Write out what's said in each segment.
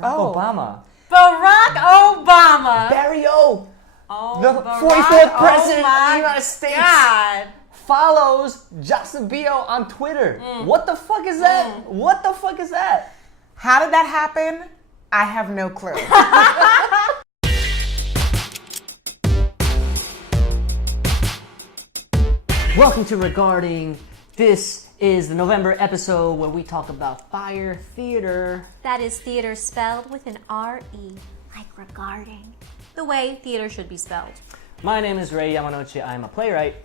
Obama. Barack Obama. Barry O. Oh, The Barack 44th president of the my United States. God. Follows Jocelyn Bioh on Twitter. What the fuck is that? What the fuck is that? How did that happen? I have no clue. Welcome to Regarding. This is the November episode where we talk about fire theater. That is theater spelled with an R-E, like regarding. The way theater should be spelled. My name is Ray Yamanouchi. I am a playwright.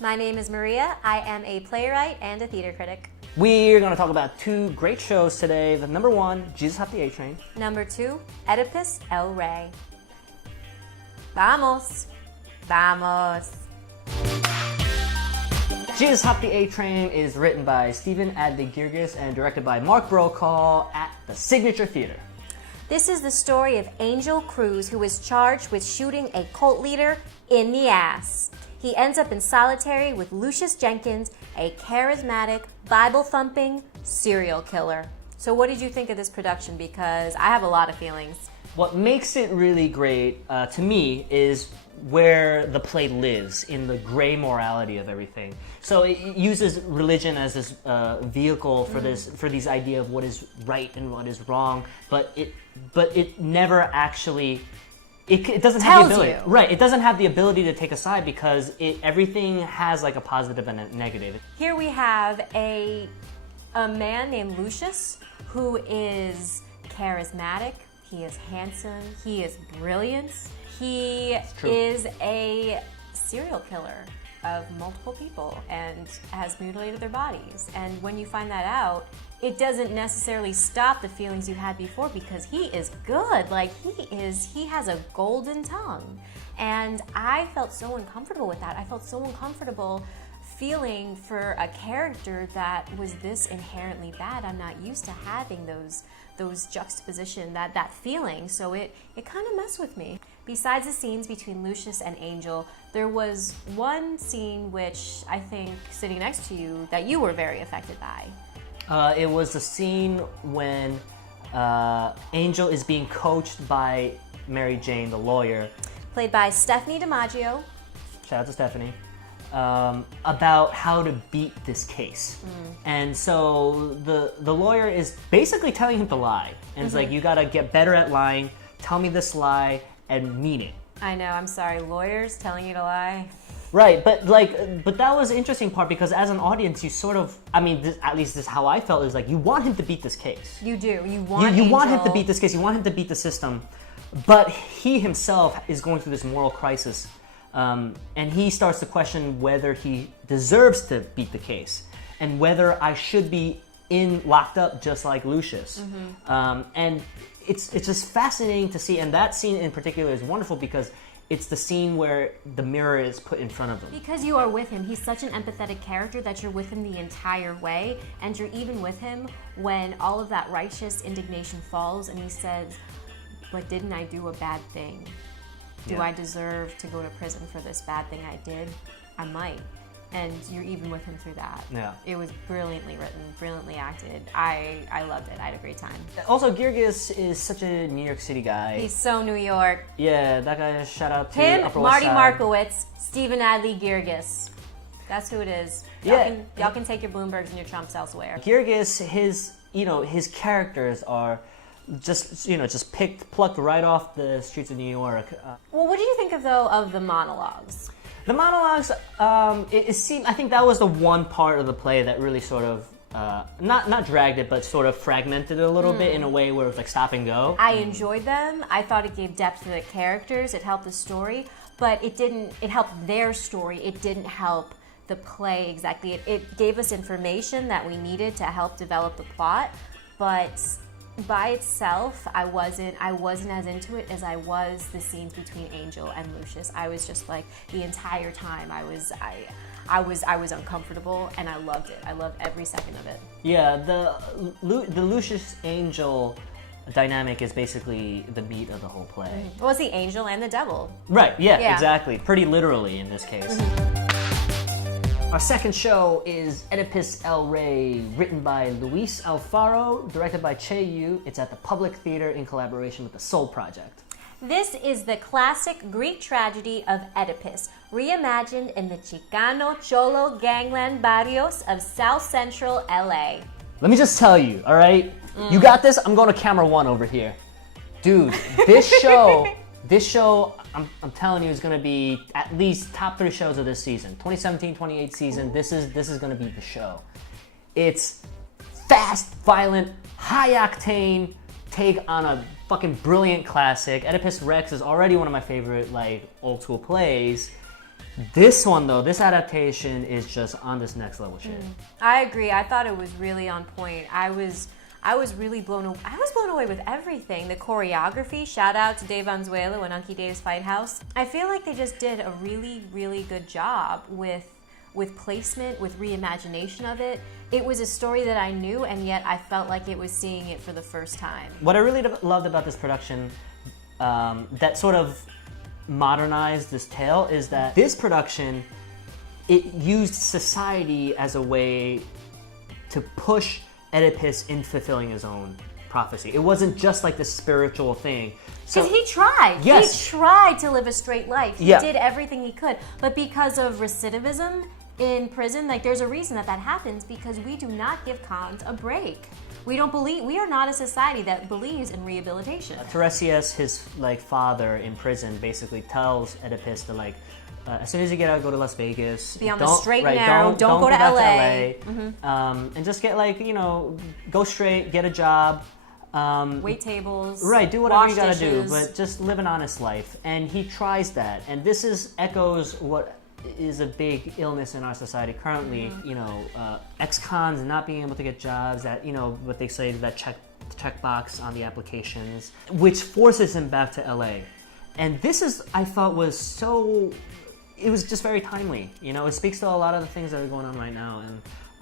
My name is Maria. I am a playwright and a theater critic. We're going to talk about two great shows today. The number one, Jesus Hop the A Train. Number 2, Oedipus El Rey. Vamos. Vamos. Jesus Hop the A Train is written by Stephen Adly-Girgis and directed by Mark Brokaw at the Signature Theater. This is the story of Angel Cruz, who is charged with shooting a cult leader in the ass. He ends up in solitary with Lucius Jenkins, a charismatic, Bible-thumping serial killer. So what did you think of this production? Because I have a lot of feelings. What makes it really great to me is where the play lives in the gray morality of everything. So it uses religion as this vehicle for these idea of what is right and what is wrong, but it never actually it doesn't have the ability. You. Right, it doesn't have the ability to take a side because everything has like a positive and a negative. Here we have a man named Lucius who is charismatic, he is handsome, he is brilliant. He is a serial killer of multiple people and has mutilated their bodies. And when you find that out, it doesn't necessarily stop the feelings you had before because he is good. Like he has a golden tongue. And I felt so uncomfortable with that. I felt so uncomfortable feeling for a character that was this inherently bad. I'm not used to having those juxtaposition, that feeling. So it kind of messed with me. Besides the scenes between Lucius and Angel, there was one scene which I think, sitting next to you, that you were very affected by. It was the scene when Angel is being coached by Mary Jane, the lawyer. Played by Stephanie DiMaggio. Shout out to Stephanie. About how to beat this case. And so the lawyer is basically telling him to lie. And it's like, you gotta get better at lying, tell me this lie, and mean it. I know, I'm sorry, lawyers telling you to lie. Right, but that was the interesting part because as an audience, you sort of, at least this is how I felt, is like, you want him to beat this case. You do, you want you want him to beat this case, you want him to beat the system, but he himself is going through this moral crisis. And he starts to question whether he deserves to beat the case and whether I should be locked up just like Lucius. And it's just fascinating to see. And that scene in particular is wonderful because it's the scene where the mirror is put in front of him. Because you are with him. He's such an empathetic character that you're with him the entire way. And you're even with him when all of that righteous indignation falls and he says, but didn't I do a bad thing? Do I deserve to go to prison for this bad thing I did? I might. And you're even with him through that. Yeah. It was brilliantly written, brilliantly acted. I loved it. I had a great time. Also, Girgis is such a New York City guy. He's so New York. Yeah, that guy, shout out to Him, Upper Marty West Side. Markowitz, Stephen Adly-Girgis. That's who it is. Yeah. Y'all can take your Bloombergs and your Trumps elsewhere. Girgis, his characters are just plucked right off the streets of New York. Well, what did you think of the monologues? The monologues, it seemed, I think that was the one part of the play that really sort of, not dragged it, but sort of fragmented it a little bit in a way where it was like stop and go. I enjoyed them. I thought it gave depth to the characters. It helped the story, but it helped their story. It didn't help the play exactly. It gave us information that we needed to help develop the plot, but by itself, I wasn't as into it as I was the scenes between Angel and Lucius. I was just like, the entire time I was uncomfortable and I loved it. I loved every second of it. Yeah, the Lucius Angel dynamic is basically the meat of the whole play. Well, it's the angel and the devil. Right, yeah, exactly. Pretty literally in this case. Our second show is Oedipus El Rey, written by Luis Alfaro, directed by Che Yu. It's at the Public Theater in collaboration with the Soul Project. This is the classic Greek tragedy of Oedipus, reimagined in the Chicano Cholo gangland barrios of South Central LA. Let me just tell you, all right? You got this? I'm going to camera one over here. Dude, this show, I'm telling you, is going to be at least top 3 shows of this season. 2017-28 season, this is going to be the show. It's fast, violent, high-octane take on a fucking brilliant classic. Oedipus Rex is already one of my favorite, like, old-school plays. This one, though, this adaptation is just on this next level shit. I agree. I thought it was really on point. I was really blown away with everything. The choreography, shout out to Dave Anzuelo and Anki Dave's Fight House. I feel like they just did a really, really good job with placement, with reimagination of it. It was a story that I knew, and yet I felt like it was seeing it for the first time. What I really loved about this production that sort of modernized this tale is that this production, it used society as a way to push Oedipus in fulfilling his own prophecy. It wasn't just like this spiritual thing. Because he tried. Yes. He tried to live a straight life. He Yeah. did everything he could. But because of recidivism in prison, like there's a reason that happens, because we do not give cons a break. We are not a society that believes in rehabilitation. Tiresias, his like father in prison, basically tells Oedipus to like, as soon as you get out, go to Las Vegas. Be on the straight and narrow. Don't go to back LA. And just get like, go straight, get a job. Wait tables. Right, do whatever wash you gotta dishes. do, but just live an honest life. And he tries that. And this echoes what is a big illness in our society currently. Ex-cons not being able to get jobs, that, what they say, that check box on the applications, which forces him back to LA. And this I thought was so, it was just very timely. It speaks to a lot of the things that are going on right now.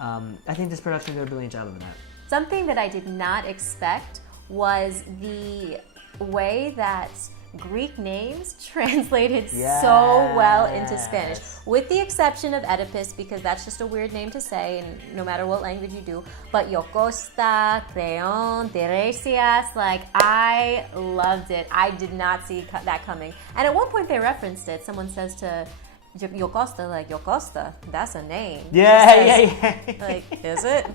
And I think this production did a brilliant job of that. Something that I did not expect was the way that Greek names translated so well into Spanish, with the exception of Oedipus, because that's just a weird name to say, and no matter what language you do. But Yocosta, Creon, Tiresias, like I loved it. I did not see that coming. And at one point they referenced it. Someone says to Yocosta, like, Yocosta, that's a name. Yeah. Like, is it?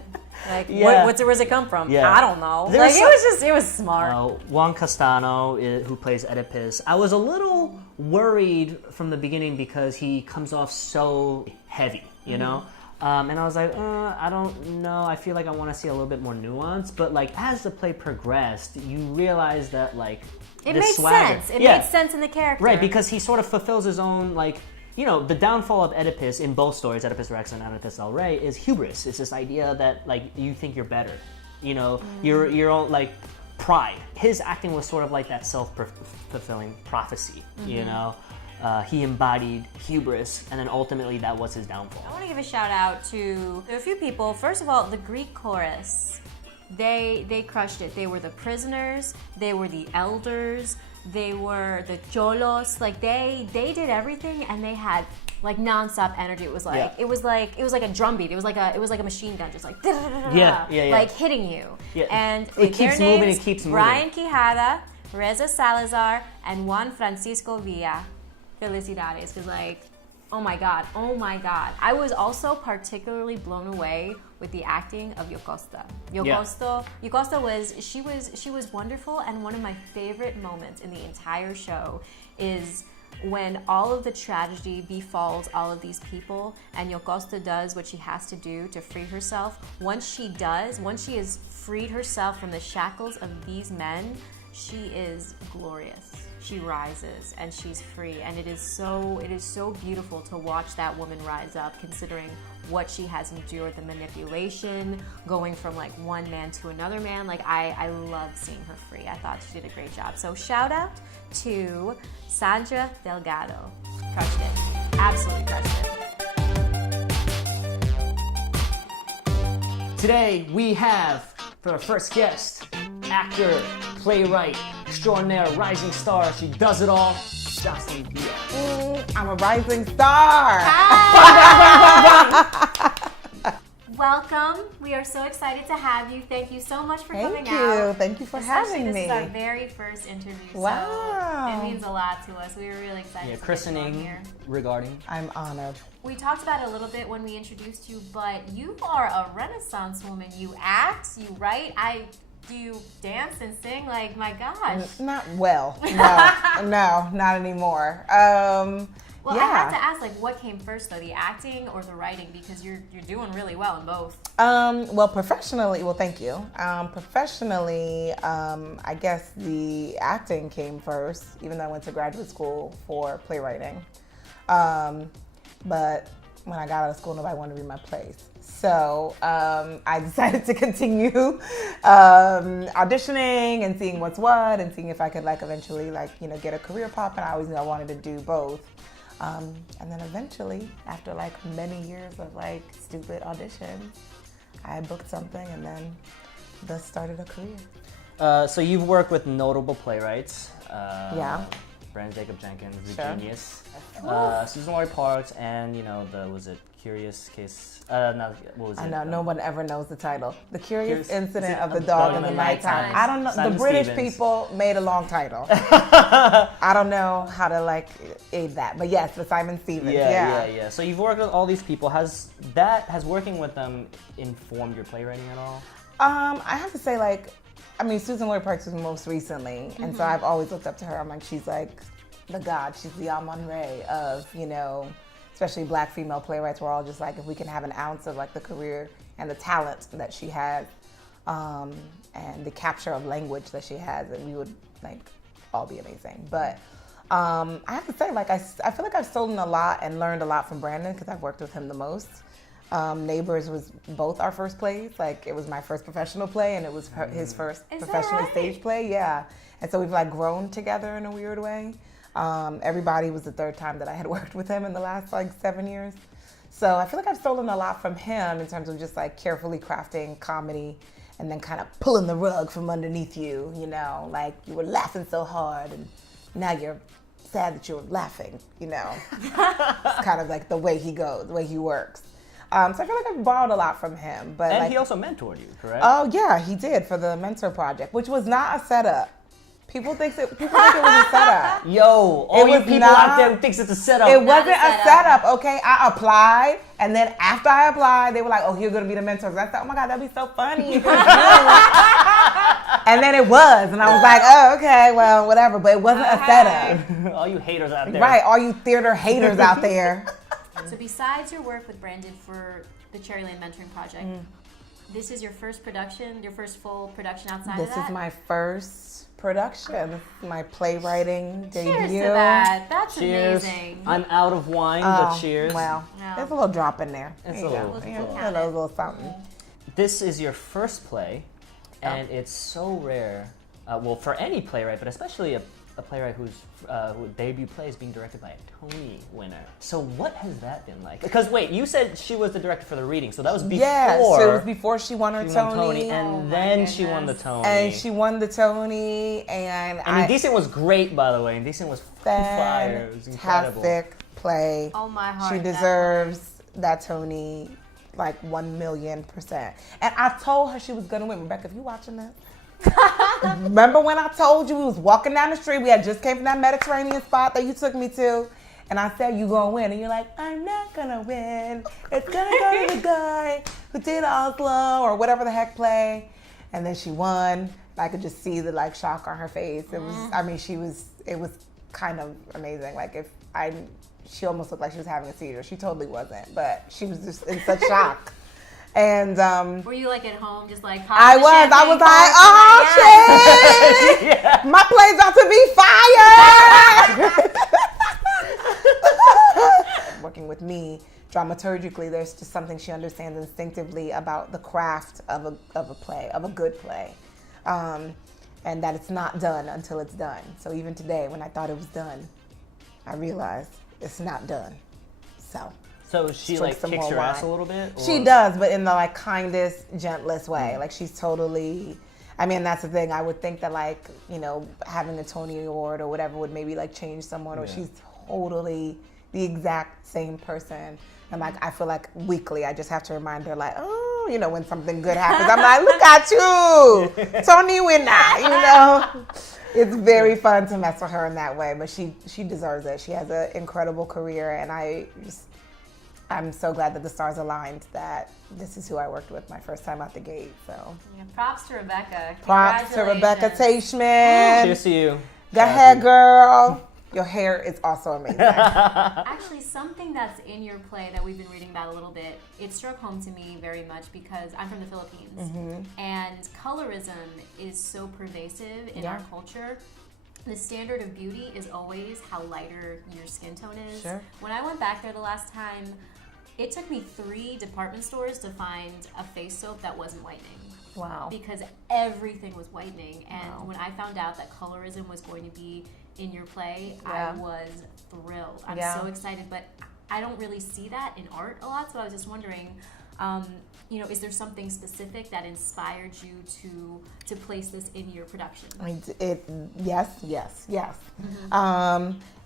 Like, Yeah. where does it come from? Yeah. I don't know. There's It was smart. Juan Castano, who plays Oedipus, I was a little worried from the beginning because he comes off so heavy, and I was like, I don't know. I feel like I want to see a little bit more nuance. But like as the play progressed, you realize that like It the made swagger. sense. It made sense in the character. Right, because he sort of fulfills his own like. The downfall of Oedipus in both stories, Oedipus Rex and Oedipus El Rey, is hubris. It's this idea that like you think you're better, your own like pride. His acting was sort of like that self-fulfilling prophecy. He embodied hubris, and then ultimately that was his downfall. I want to give a shout out to a few people. First of all, the Greek chorus. They crushed it. They were the prisoners. They were the elders. They were the cholos. Like they did everything, and they had like nonstop energy. It was like it was like a drum beat. It was like a machine gun, just like like hitting you. Yeah. And it keeps moving. It keeps moving. Brian Quijada, Reza Salazar, and Juan Francisco Villa. Felicidades, because like. Oh my god. I was also particularly blown away with the acting of Yocosta. Yocosta was wonderful, and one of my favorite moments in the entire show is when all of the tragedy befalls all of these people, and Yocosta does what she has to do to free herself. Once she has freed herself from the shackles of these men, she is glorious. She rises and she's free, and it is so beautiful to watch that woman rise up, considering what she has endured, the manipulation, going from like one man to another man. Like I love seeing her free. I thought she did a great job. So shout out to Sandra Delgado. Crushed it. Absolutely crushed it. Today we have for our first guest, actor, playwright, extraordinaire, rising star. She does it all. Jocelyn Bioh. I'm a rising star. Welcome. We are so excited to have you. Thank you so much for coming out. Thank you for having me. This is our very first interview. Wow. So it means a lot to us. We were really excited to Christening get you on here. regarding. I'm honored. We talked about it a little bit when we introduced you, but you are a Renaissance woman. You act, you write. Do you dance and sing? Like, my gosh. Not well. No, not anymore. Well, yeah. I have to ask, like, what came first, though, the acting or the writing? Because you're doing really well in both. Well, professionally, thank you. Professionally, I guess the acting came first, even though I went to graduate school for playwriting. But when I got out of school, nobody wanted to read my plays. So I decided to continue auditioning and seeing what's what and seeing if I could eventually get a career pop. And I always knew I wanted to do both. And then eventually, after many years of stupid auditions, I booked something and then thus started a career. So you've worked with notable playwrights. Yeah. Brandon Jacob Jenkins, the Sure. genius. Susan Laurie Parks, and was it Curious Case? No, what was it? I know, no one ever knows the title. The Curious Incident of the Dog Dog in the Nighttime. Nighttime. I don't know. Simon the British Stevens. people made a long title. I don't know how to aid that, but yes, the Simon Stevens. Yeah. So you've worked with all these people. Has working with them informed your playwriting at all? I have to say, Susan Laurie Parks was most recently, and so I've always looked up to her. I'm like, she's the god. She's the Amon-Ra of, especially Black female playwrights. We're all just if we can have an ounce of the career and the talent that she has, and the capture of language that she has, and we would all be amazing. But I have to say, I feel like I've stolen a lot and learned a lot from Brandon because I've worked with him the most. Neighbors was both our first plays. It was my first professional play, and it was his first professionally staged play. Yeah, and so we've grown together in a weird way. Everybody was the third time that I had worked with him in the last 7 years. So I feel like I've stolen a lot from him in terms of just carefully crafting comedy and then kind of pulling the rug from underneath you. You were laughing so hard and now you're sad that you were laughing. It's kind of the way he goes, the way he works. So I feel like I've borrowed a lot from him. But and he also mentored you, correct? Oh yeah, he did for the Mentor Project, which was not a setup. People think it was a setup. Yo, all you people out there who thinks it's a setup. It wasn't a setup, okay? I applied, and then after I applied, they were like, "Oh, you're gonna be the mentor." I thought, "Oh my God, that'd be so funny." And then it was, and I was like, "Oh, okay, well, whatever." But it wasn't a setup. All you haters out there. Right, all you theater haters out there. So besides your work with Brandon for the Cherryland Mentoring Project, this is your first production, your first full production outside of that? This is my first production. This is my playwriting debut. Cheers to that. That's Cheers. amazing. I'm out of wine, but cheers. Well, there's a little drop in there. It's There a you go. little. Yeah, a little something. This is your first play, and it's so rare. For any playwright, but especially a playwright whose debut play is being directed by a Tony winner. So what has that been like? Because wait, you said she was the director for the reading, so that was before. Yeah, so it was before she won her Tony. And then she won the Tony. And she won the Tony, and Indecent was great, by the way. Indecent was fire. It was incredible. Fantastic play. Oh my heart. She deserves that Tony 1,000,000%. And I told her she was gonna win. Rebecca, if you watching this, remember when I told you we was walking down the street, we had just came from that Mediterranean spot that you took me to, and I said, you gonna win, and you're like, I'm not gonna win. It's gonna go to the guy who did Oslo or whatever the heck play. And then she won. I could just see the shock on her face. It was, it was kind of amazing. She almost looked like she was having a seizure. She totally wasn't, but she was just in such shock. And were you at home just I was like, oh shit! Yeah. My play's about to be fire! Working with me dramaturgically, there's just something she understands instinctively about the craft of a play, of a good play. And that it's not done until it's done. So even today, when I thought it was done, I realized it's not done. So she kicks your ass a little bit? Or? She does, but in the kindest, gentlest way. She's totally, I mean, that's the thing. I would think that, like, you know, having a Tony Award or whatever would maybe like change someone, or she's totally the exact same person. And like, I feel like weekly, I just have to remind her, like, oh, you know, when something good happens, I'm like, look at you, Tony winner, you know. It's very fun to mess with her in that way, but she deserves it. She has an incredible career, and I'm so glad that the stars aligned, that this is who I worked with my first time out the gate. So props to Rebecca. Props to Rebecca TAICHMAN. Cheers to you. Go ahead, girl. Your hair is also amazing. Actually, something that's in your play that we've been reading about a little bit, it struck home to me very much because I'm from the Philippines, and colorism is so pervasive in our culture. The standard of beauty is always how lighter your skin tone is. Sure. When I went back there the last time, it took me 3 department stores to find a face soap that wasn't whitening. Wow. Because everything was whitening. And when I found out that colorism was going to be in your play, I was thrilled. I'm so excited, but I don't really see that in art a lot, so I was just wondering, you know, is there something specific that inspired you to place this in your production? Yes.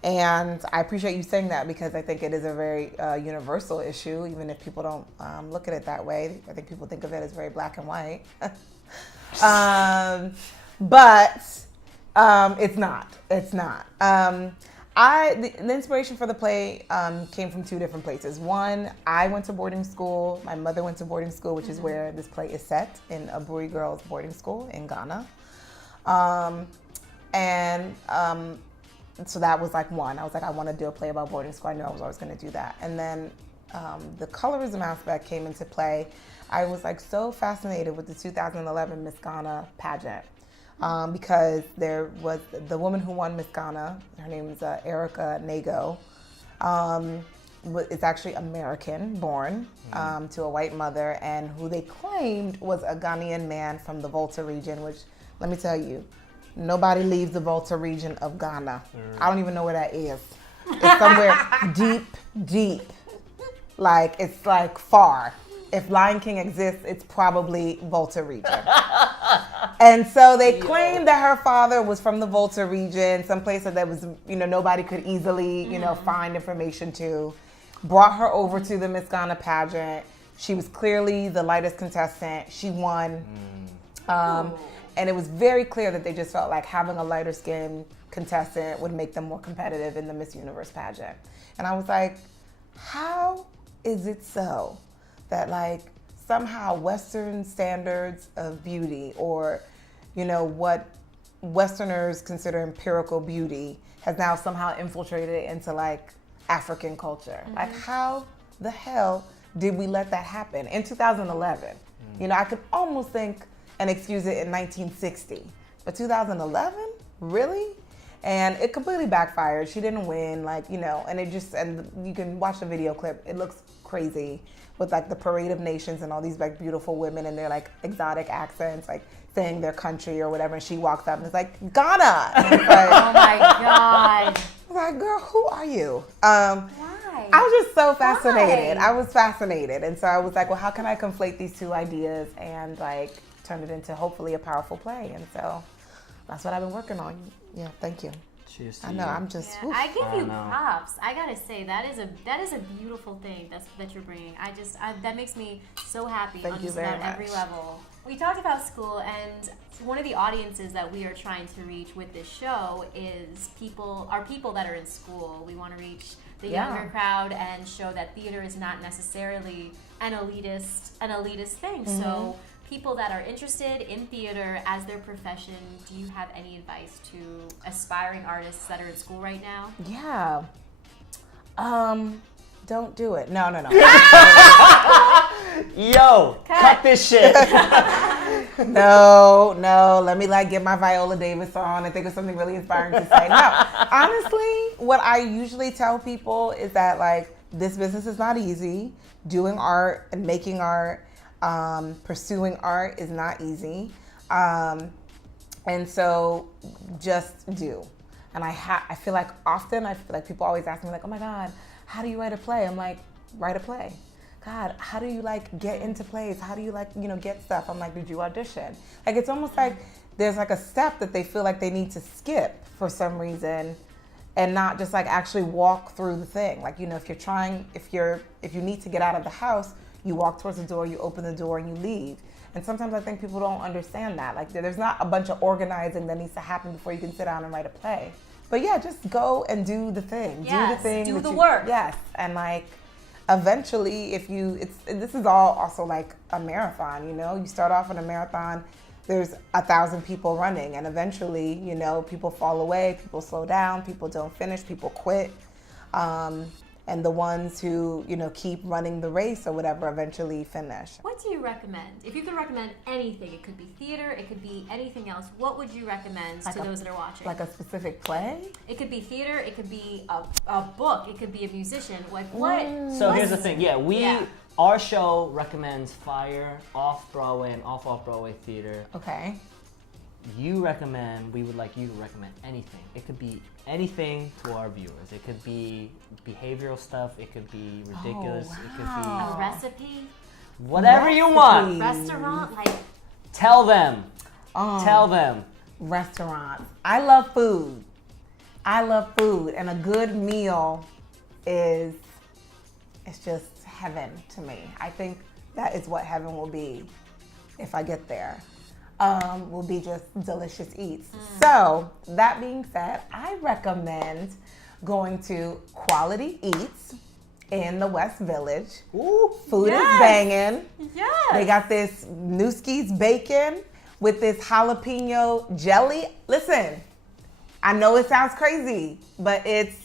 And I appreciate you saying that, because I think it is a very universal issue, even if people don't look at it that way. I think people think of it as very black and white. But it's not. It's not. The inspiration for the play came from 2 different places. One, I went to boarding school. My mother went to boarding school, which is where this play is set, in a Buri girls boarding school in Ghana. So that was like one. I was like, I want to do a play about boarding school. I knew I was always going to do that. And then the colorism aspect came into play. I was like so fascinated with the 2011 Miss Ghana pageant. Because there was the woman who won Miss Ghana, her name is Erica NEGO. It's actually American born to a white mother, and who they claimed was a Ghanaian man from the Volta region, which, let me tell you, nobody leaves the Volta region of Ghana. I don't even know where that is. It's somewhere deep. Like, it's like far. If Lion King exists, it's probably Volta region. And so they claimed that her father was from the Volta region, someplace that was, you know, nobody could easily, you know, find information to. Brought her over to the Miss Ghana pageant. She was clearly the lightest contestant. She won. And it was very clear that they just felt like having a lighter skinned contestant would make them more competitive in the Miss Universe pageant. And I was like, how is it so that, like, somehow Western standards of beauty, or, you know, what Westerners consider empirical beauty, has now somehow infiltrated into, like, African culture? Like, how the hell did we let that happen in 2011? You know, I could almost think and excuse it in 1960, but 2011, really? And it completely backfired. She didn't win, like, you know, and you can watch the video clip. It looks crazy, with like the parade of nations and all these like beautiful women and their like exotic accents, like saying their country or whatever. And she walks up and is like, Ghana. And it's like, oh my God. I was like, girl, who are you? Why? I was just so fascinated. Why? I was fascinated. And so I was like, well, how can I conflate these 2 ideas and like turn it into hopefully a powerful play? And so that's what I've been working on. Yeah, thank you. Cheers to I know, you. I'm just. Yeah, I give you props. I gotta say that is a beautiful thing that you're bringing. That makes me so happy Thank on you just very about every much. level. We talked about school, and one of the audiences that we are trying to reach with this show is people that are in school. We want to reach the younger crowd and show that theater is not necessarily an elitist thing. So people that are interested in theater as their profession, do you have any advice to aspiring artists that are in school right now? Yeah. Don't do it. No. Yo, cut this shit. No. Let me like get my Viola Davis on and think of something really inspiring to say. No, honestly, what I usually tell people is that like this business is not easy. Doing art and making art, pursuing art is not easy. And so just do. And I feel like often, people always ask me like, oh my God, how do you write a play? I'm like, write a play. God, how do you like get into plays? How do you like, get stuff? I'm like, did you audition? Like, it's almost like there's like a step that they feel like they need to skip for some reason and not just like actually walk through the thing. Like, if you need to get out of the house, you walk towards the door, you open the door and you leave. And sometimes I think people don't understand that. Like, there's not a bunch of organizing that needs to happen before you can sit down and write a play. But yeah, just go and do the thing. Yes, do the thing. do the work. Yes, and like eventually, this is all also like a marathon. You start off in a marathon. There's 1,000 people running, and eventually, people fall away, people slow down, people don't finish, people quit. And the ones who, keep running the race or whatever eventually finish. What do you recommend? If you could recommend anything, it could be theater, it could be anything else, what would you recommend to those that are watching? Like a specific play? It could be theater, it could be a book, it could be a musician. Like what? So here's the thing. Our show recommends fire, off-Broadway, and off-Broadway theater. Okay. We would like you to recommend anything. It could be anything to our viewers. It could be behavioral stuff. It could be ridiculous. Oh, wow. It could A recipe? whatever you want. Restaurant? Like Tell them. Tell them. Restaurants. I love food. And a good meal it's just heaven to me. I think that is what heaven will be if I get there. Will be just delicious eats. So, that being said, I recommend going to Quality Eats in the West Village. Ooh, food is banging. yes. They got this Newski's bacon with this jalapeno jelly. Listen, I know it sounds crazy, but it's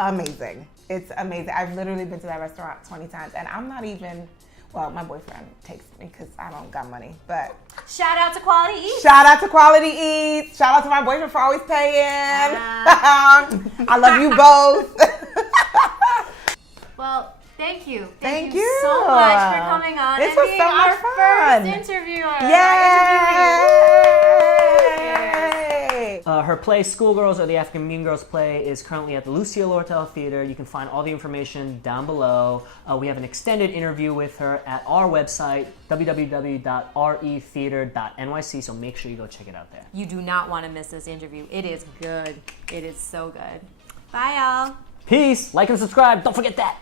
amazing. It's amazing. I've literally been to that restaurant 20 times, and I'm not even... Well, my boyfriend takes me because I don't got money, but... Shout out to Quality Eats. Shout out to Quality Eats. Shout out to my boyfriend for always paying. I love you both. Well, thank you. Thank you so much for coming on This and was being so much our fun. first interviewer. Yay! Her play, Schoolgirls or the African Mean Girls play, is currently at the Lucille Lortel Theater. You can find all the information down below. We have an extended interview with her at our website, www.retheater.nyc, so make sure you go check it out there. You do not want to miss this interview. It is good. It is so good. Bye, y'all. Peace! Like and subscribe. Don't forget that.